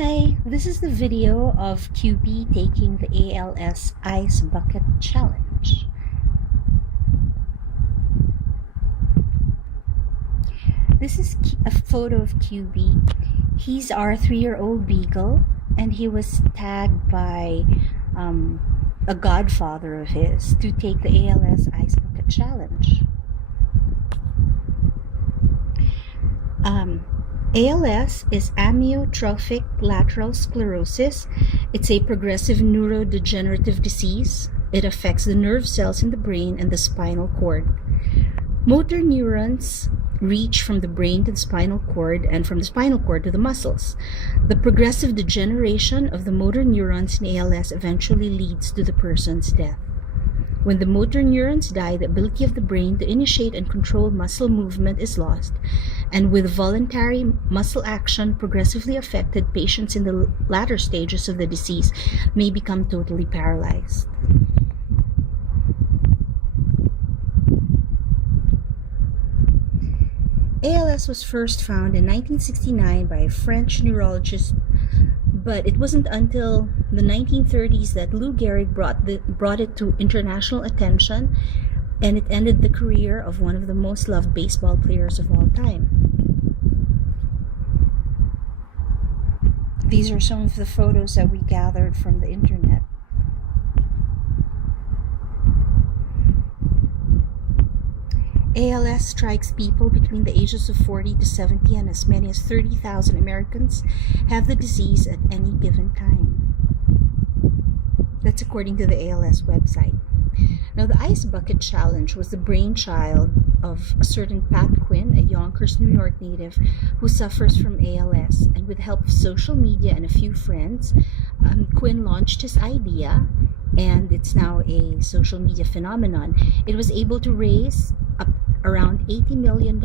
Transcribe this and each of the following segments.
Hi, this is the video of Cubie taking the ALS Ice Bucket Challenge. This is a photo of Cubie. He's our 3-year-old beagle, and he was tagged by a godfather of his to take the ALS Ice Bucket Challenge. ALS is amyotrophic lateral sclerosis. It's a progressive neurodegenerative disease. It affects the nerve cells in the brain and the spinal cord. Motor neurons reach from the brain to the spinal cord and from the spinal cord to the muscles. The progressive degeneration of the motor neurons in ALS eventually leads to the person's death. When the motor neurons die, the ability of the brain to initiate and control muscle movement is lost, and with voluntary muscle action progressively affected, patients in the latter stages of the disease may become totally paralyzed. ALS was first found in 1969 by a French neurologist, but it wasn't until the 1930s that Lou Gehrig brought it to international attention, and it ended the career of one of the most loved baseball players of all time. These are some of the photos that we gathered from the internet. ALS strikes people between the ages of 40 to 70, and as many as 30,000 Americans have the disease at any given time. That's according to the ALS website. Now, the Ice Bucket Challenge was the brainchild of a certain Pat Quinn, a Yonkers, New York native who suffers from ALS. And with the help of social media and a few friends, Quinn launched his idea, and it's now a social media phenomenon. It was able to raise around $80 million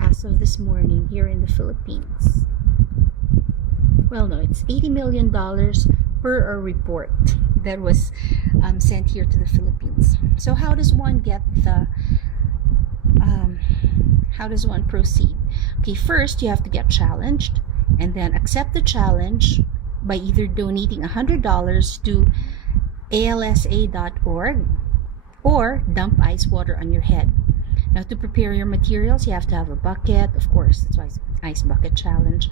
as of this morning here in the Philippines. Well, no, it's $80 million per a report that was sent here to the Philippines. So how does one get the how does one proceed? Okay, first you have to get challenged, and then accept the challenge by either donating $100 to alsa.org or dump ice water on your head. Now, to prepare your materials, you have to have a bucket, of course, that's why it's Ice Bucket Challenge.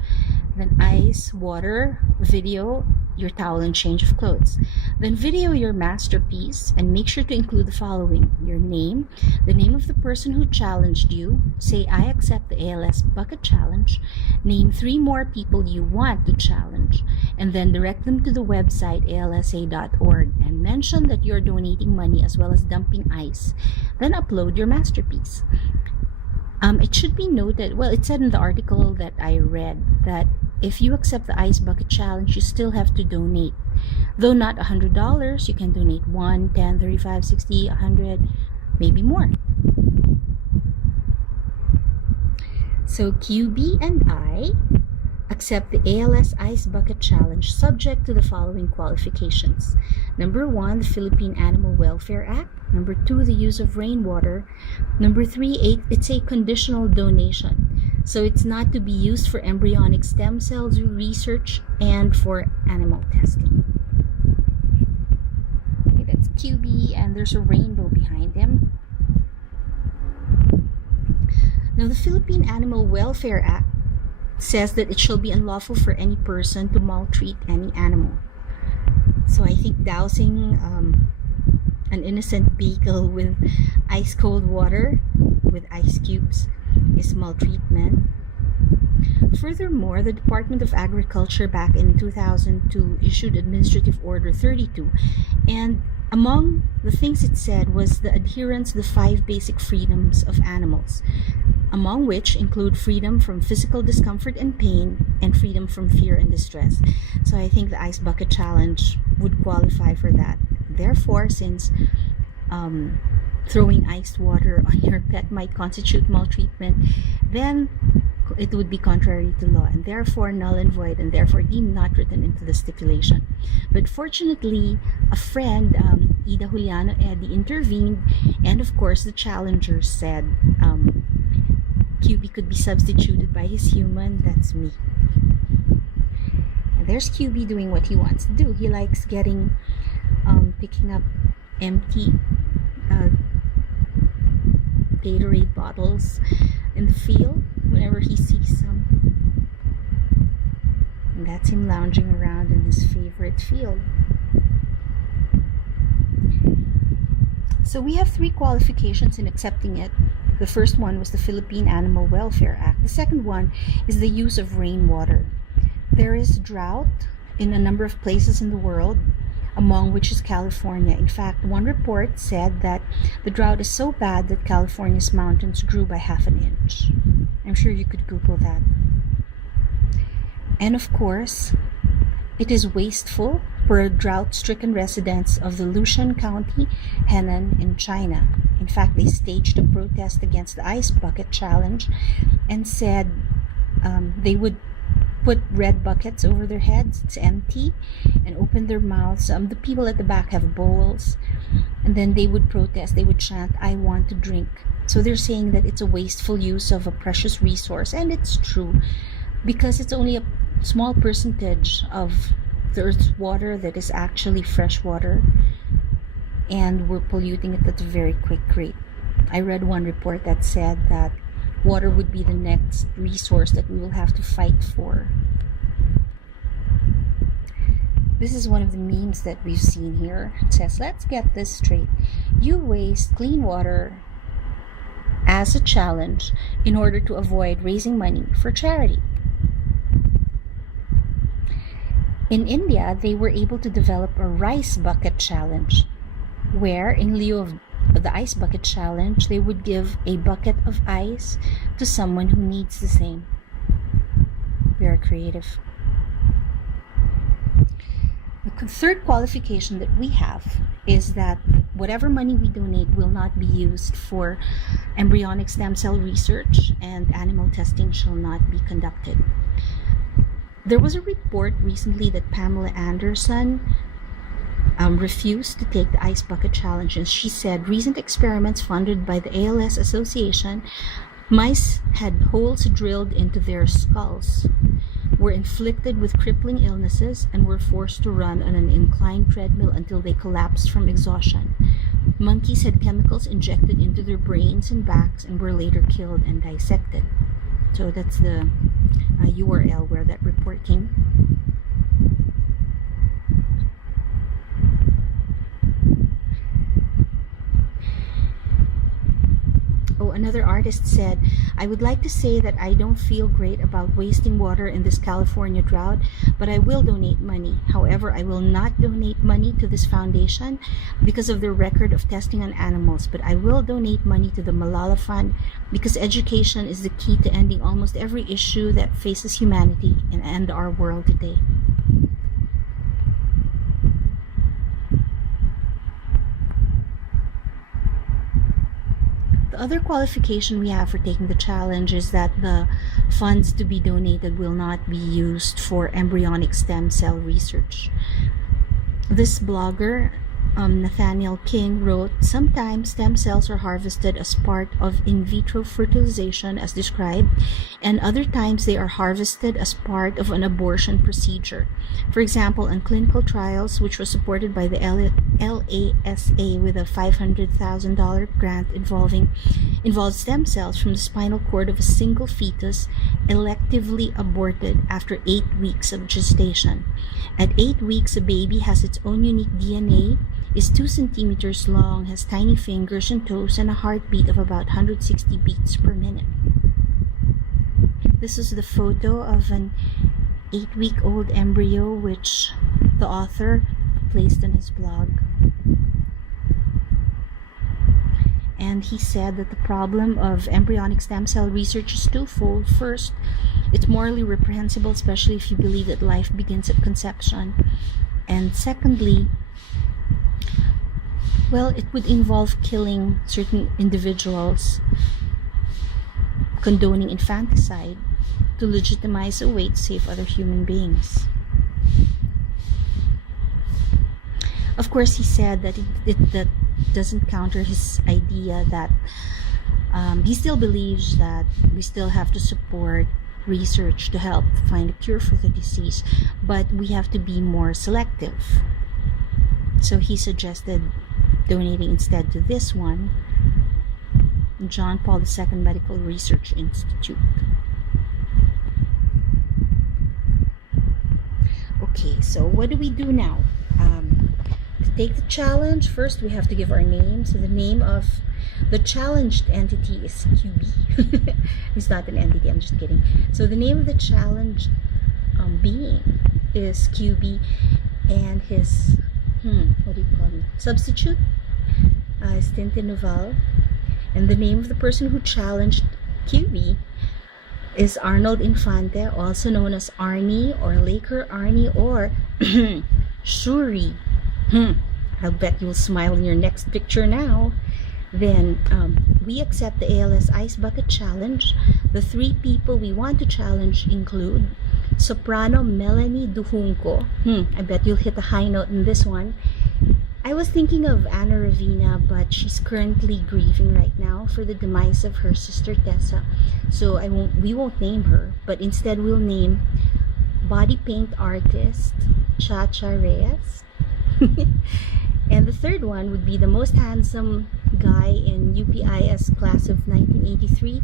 Then ice, water, video, your towel, and change of clothes. Then video your masterpiece and make sure to include the following: your name, the name of the person who challenged you, say I accept the ALS Bucket Challenge, name 3 more people you want to challenge, and then direct them to the website alsa.org and mention that you're donating money as well as dumping ice. Then upload your masterpiece. It should be noted, well, it said in the article that I read that if you accept the Ice Bucket Challenge, you still have to donate. Though not $100, you can donate 1, 10, 35, 60, 100, maybe more. So Cubie and I accept the ALS Ice Bucket Challenge subject to the following qualifications. Number 1, the Philippine Animal Welfare Act. Number 2, the use of rainwater. Number 3, it's a conditional donation. So it's not to be used for embryonic stem cells research and for animal testing. Okay, that's Cubie, and there's a rainbow behind him. Now, the Philippine Animal Welfare Act says that it shall be unlawful for any person to maltreat any animal. So I think dousing an innocent beagle with ice cold water with ice cubes is maltreatment. Furthermore, the Department of Agriculture back in 2002 issued Administrative Order 32, and among the things it said was the adherence to the 5 basic freedoms of animals, among which include freedom from physical discomfort and pain and freedom from fear and distress. So I think the Ice Bucket Challenge would qualify for that. Therefore, since throwing iced water on your pet might constitute maltreatment, then it would be contrary to law, and therefore null and void, and therefore deemed not written into the stipulation. But fortunately, a friend, Ida Juliano Eddy, intervened, and of course the challengers said Cubie could be substituted by his human, that's me. And there's Cubie doing what he wants to do. He likes picking up empty Gatorade bottles in the field whenever he sees some. And that's him lounging around in his favorite field. So we have 3 qualifications in accepting it. The first one was the Philippine Animal Welfare Act. The second one is the use of rainwater. There is drought in a number of places in the world, among which is California. In fact, one report said that the drought is so bad that California's mountains grew by half an inch. I'm sure you could Google that. And of course, it is wasteful for drought-stricken residents of the Lushan County, Henan, in China. In fact, they staged a protest against the Ice Bucket Challenge and said they would put red buckets over their heads, it's empty, and open their mouths. The people at the back have bowls, and then they would protest, they would chant, "I want to drink." So they're saying that it's a wasteful use of a precious resource, and it's true, because it's only a small percentage of the Earth's water that is actually fresh water, and we're polluting it at a very quick rate. I read one report that said that water would be the next resource that we will have to fight for. This is one of the memes that we've seen here. It says, let's get this straight. You waste clean water as a challenge in order to avoid raising money for charity. In India, they were able to develop a rice bucket challenge, where in lieu of the ice bucket challenge, they would give a bucket of ice to someone who needs the same. Very creative. The third qualification that we have is that whatever money we donate will not be used for embryonic stem cell research, and animal testing shall not be conducted. There was a report recently that Pamela Anderson refused to take the Ice Bucket Challenge, and she said recent experiments funded by the ALS Association, mice had holes drilled into their skulls, were inflicted with crippling illnesses, and were forced to run on an inclined treadmill until they collapsed from exhaustion. Monkeys had chemicals injected into their brains and backs and were later killed and dissected. So that's the URL where that report came. Oh, another artist said, I would like to say that I don't feel great about wasting water in this California drought, but I will donate money. However, I will not donate money to this foundation because of their record of testing on animals, but I will donate money to the Malala Fund because education is the key to ending almost every issue that faces humanity and our world today. The other qualification we have for taking the challenge is that the funds to be donated will not be used for embryonic stem cell research. This blogger, Nathaniel King, wrote, sometimes stem cells are harvested as part of in vitro fertilization as described, and other times they are harvested as part of an abortion procedure. For example, in clinical trials, which was supported by the LASA with a $500,000 grant involved stem cells from the spinal cord of a single fetus electively aborted after 8 weeks of gestation. At 8 weeks, a baby has its own unique DNA, is 2 centimeters long, has tiny fingers and toes, and a heartbeat of about 160 beats per minute. This is the photo of an 8-week-old embryo which the author placed on his blog. And he said that the problem of embryonic stem cell research is twofold. First, it's morally reprehensible, especially if you believe that life begins at conception. And secondly, well, it would involve killing certain individuals, condoning infanticide to legitimize a way to save other human beings. Of course, he said that that doesn't counter his idea that he still believes that we still have to support research to help find a cure for the disease, but we have to be more selective. So he suggested donating instead to this one, John Paul II Medical Research Institute. Okay, so what do we do now? To take the challenge, first we have to give our name. So the name of the challenged entity is Cubie. It's not an entity, I'm just kidding. So the name of the challenged being is Cubie, and his what do you call him? Substitute is Tintin. And the name of the person who challenged Cubie is Arnold Infante, also known as Arnie or Laker Arnie or Shuri. I'll bet you'll smile in your next picture now. Then we accept the ALS Ice Bucket Challenge. The 3 people we want to challenge include soprano Melanie Duhunco. I bet you'll hit a high note in this one. I was thinking of Anna Ravina, but she's currently grieving right now for the demise of her sister Tessa. So we won't name her, but instead we'll name body paint artist Chacha Reyes. And the third one would be the most handsome guy in UPIS class of 1983.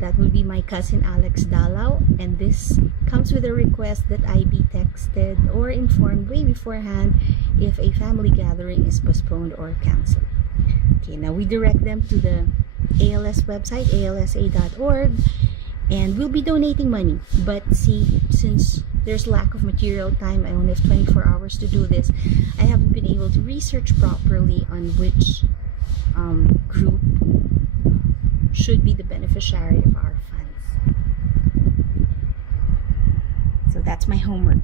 That would be my cousin Alex Dalao. And this comes with a request that I be texted or informed way beforehand if a family gathering is postponed or canceled. Okay, now we direct them to the ALS website, alsa.org, and we'll be donating money. But see, since there's lack of material time, I only have 24 hours to do this, I haven't been able to research properly on which group should be the beneficiary of our funds. So that's my homework.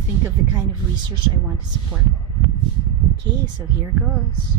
Think of the kind of research I want to support. Okay, so here goes.